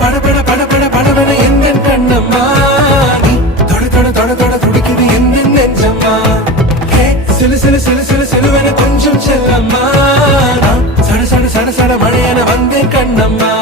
படபட படபட படபட எந்த கண்ணம்மா நீ தொட தொட தொட தொட துடிக்குது எந்த நெஞ்சம்மா சிலு சிலு சிலு சிலு சிலுவென கொஞ்சம் செல்லம்மா சட சட சட சட மழையென வந்தேன் கண்ணம்மா